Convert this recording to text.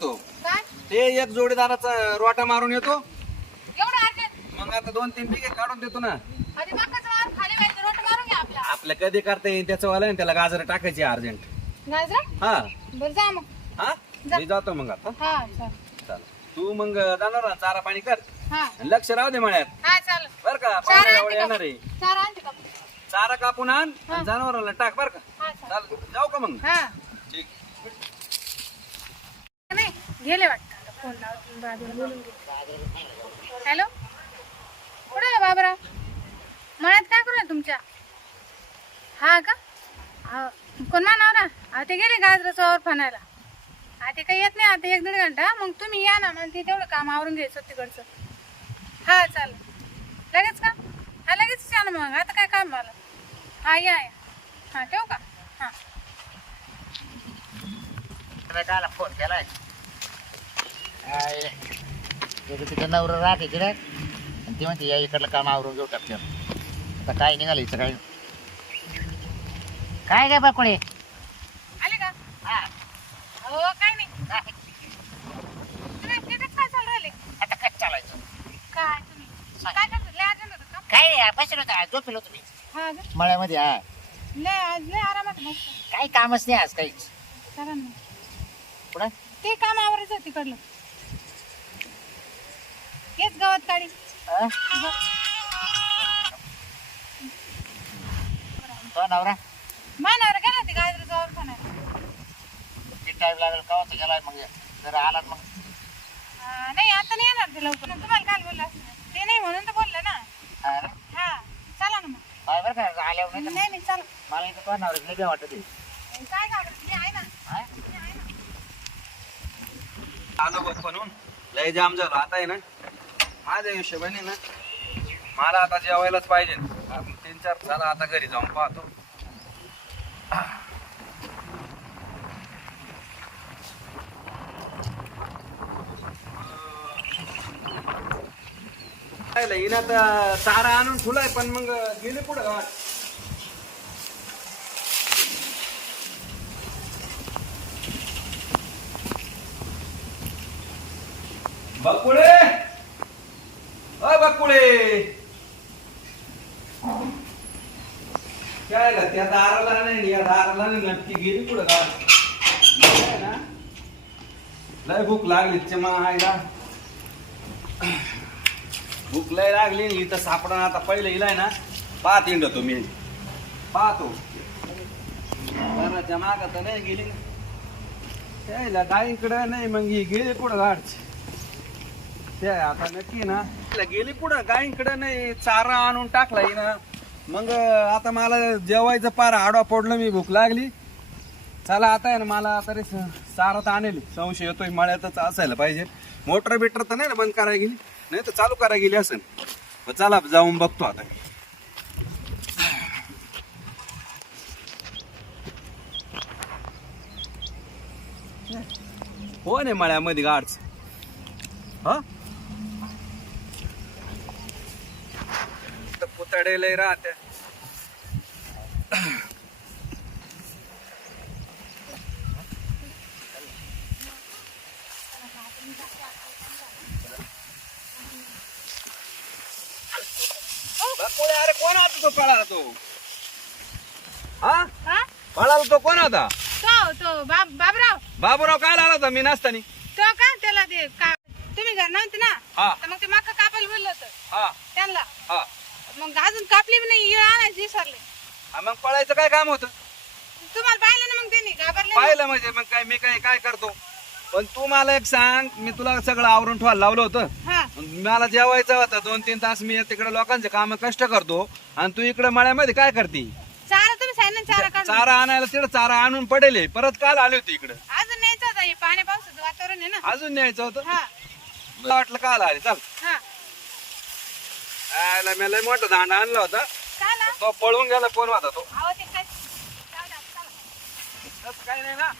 तो काय? ते एक जोडीदाराचा रोटा मारून येतो. एवढं अर्जंट मग आता दोन तीन पिके काढून देतो ना. आधी बाकाचं वार खाली व्हायचं रोट मारून घ्या आपला. आपल्या कधी करता येईल त्याचं वाला आणि त्याला गाजर टाकायची अर्जंट. गाजरा? हा. बरं जा मग. हा. मी जातो मग आता. हा चाल चाल तू मग जाणार ना चारा पाणी कर. हा. आणि लक्ष राहू दे मळ्यात. हा चाल बर का? चारा आणते येणार का? आहे. चारा आणते का? चारा कापून आण. आणि जनावराला टाक बर का? हा चाल चाल जाऊ का मग? हा. ठीक. गेले वाटतं फोन लावून बाजूला बोलून घे हॅलो? कुठं आहे बाबरा मळ्यात काय करू तुमच्या? हा का? कोण मानावरा हा ते गेले गाजराचं वावर फणायला. हा ते काही येत नाही आता एक दीड घंटा. मग तुम्ही या ना मग ते तेवढं काम आवरून घ्यायचं तिकडचं. हा चालेल. लगेच का? हा लगेच या ना मग. आता काय काम मला? हा या या. हा ठेवू का? हा. फोन केलाय? तिथं नवरं राहते तिकडे. आणि ती म्हणते या इकडलं काम आवरून घेऊ टाकते. आता काय निघालं इथं काय? काय काय बाकुळे? आले का? हो. काय नाही. तुम्ही तिथेच काय चालू राहिले? आता काय चालायचं? काय तुम्ही? काय करतात लय अर्जंट होतं का? काय नाही झोपेलो तुम्ही हा का? मळ्यामध्ये हा. लय आज लय आरामात मस्त काही कामच नाही आज काहीच. करा ना पुढं ते काम आवरायचं तिकडलं. गावात काढी. हा? तो नवरा? मानावर गेला ते गाजर जवळ पण किती टाइम लागेल? का होतं गेलाय मग? जर आलात मग? नाही आता नाही येणार ते लवकर. तुम्हाला काल बोललं ते नाही म्हणून तर बोललं ना. हा ना? हा चला ना मग. काय बरं का आल्यावर नाही तर नाही नाही चला. मला इथं तो नवरा लगे वाटत. आहे. काय घाबरत मी आहे ना. हा? मी आहे ना. आलो बघ म्हणून लय जाम झालो. आता आहे ना? माझ्या हिशोबाने ना मला आता जेवायलाच पाहिजे. आपण तीन चार झाला आता घरी जाऊन पाहतो. हिनं तर चारा आणून ठुलाय पण मग गेले पुढे गावात. बघ पुढे बकुळे. काय त्या दाराला नाही या दाराला नाही नक्की गेली कुठं का लय भूक लागली चमा आईला. भूक लय लागली इथं सापडा आता पहिले इलाय ना. पाहत इंडतो मी. पाहतो. जमा माग तर नाही गेली. त्याला इकडं नाही मग ही गेली कुठं गाडची? त्या आता नक्की ना तिला गेली पुढं. गाईंकडे नाही चारा आणून टाकला ना मग आता मला जेवायचं पार आडवा पडलं मी भूक लागली. चला आता आहे ना मला आता स- चारा तर आणेल. संशय येतोय मळ्यातच असायला पाहिजे. मोटर बिटर तर नाही ना बंद करायला गेली. नाही तर चालू करायला गेली असेल. मग चला जाऊन बघतो आता. हो नाही मळ्यामध्ये गाडच? हा तर पुतळे लय राहते. बापुळे, अरे कोण होता तो पळाला तो? हा? हा? पळाला तो कोण होता? तो तो बाब बाबराव. बाबूराव काय आला होता? मी नसतानी. तो का? त्याला ते का तुम्ही घर नव्हते ना? हा. तर मग ते मका कापायला बोललं होतं. हा. त्यांना. हा. मग अजून कापली पण नाही आणायची विसरले. हा, मग पळायचं काय काम होतं? तुम्हाला पाहिलं ना मग त्यांनी घाबरले ना. पाहिलं म्हणजे मग काय मी काय काय करतो? पण तू मला एक सांग मी तुला सगळं आवरून ठेवायला लावलं होतं. हा. मला जेवायचं होतं दोन तीन तास मी तिकडे लोकांचे काम कष्ट करतो. आणि तू इकडे मळ्यामध्ये काय करते? चारा तुम्ही सांगितलं चारा काढून. चारा आणायला तिकडे चारा आणून पडेल परत काल आली होती इकडे. अजून न्यायचं होता हे पाणी पावसाचं वातावरण आहे ना. अजून न्यायचं होतं? हा. मला वाटलं काल आली. चल. हा. आयला मी लय मोठा दांडा आणला होता. तो पळून गेला कोण होता तो. तसं काही नाही ना.